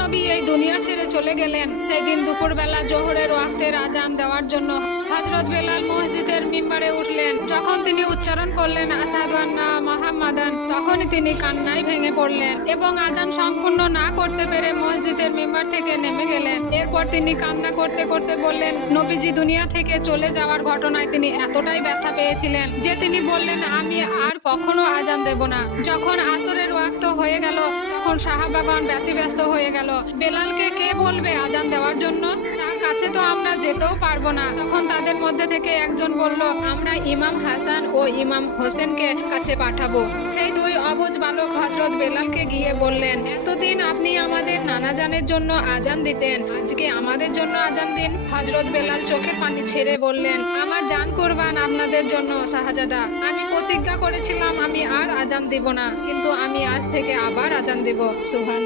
নবী এই দুনিয়া ছেড়ে চলে গেলেন, সেই দিন দুপুরবেলা জোহরের ওয়াক্তের আজান দেওয়ার জন্য হযরত বেলাল মসজিদের মিম্বারে উঠলেন। যখন তিনি উচ্চারণ করলেন আশহাদু আন্না মুহাম্মাদান, তখনই তিনি কান্নায় ভেঙে পড়লেন এবং আজান সম্পূর্ণ না করতে পেরে মসজিদের মিম্বার থেকে নেমে গেলেন। এরপর তিনি কান্না করতে করতে বললেন, নবীজি দুনিয়া থেকে চলে যাওয়ার ঘটনায় তিনি এতটাই ব্যথা পেয়েছিলেন যে তিনি বললেন, আমি আর কখনো আজান দেব না। যখন আসরের ওয়াক্ত হয়ে গেল, তখন সাহাবাগণ ব্যতিব্যস্ত হয়ে গেল, বেলালকে কে বলবে আজান দেওয়ার জন্য? তার কাছে তো আমরা যেতেও পারবো না। তখন তাদের মধ্যে থেকে একজন বলল, আমরা ইমাম হাসান ও ইমাম হোসেনকে কাছে পাঠাবো। সেই দুই অবুঝ বালক হযরত বেলালকে গিয়ে বললেন, এতদিন আপনি আমাদের নানাজানের জন্য আজান দিতেন, আজকে আমাদের জন্য আজান দিন। হযরত বেলাল চোখের পানি ছেড়ে বললেন, আমার জান কুরবান আপনাদের জন্য শাহজাদা। আমি প্রতিজ্ঞা করেছিলাম আমি আর আজান দিব না, কিন্তু আমি আজ থেকে আবার আজান দিব। সুবহান।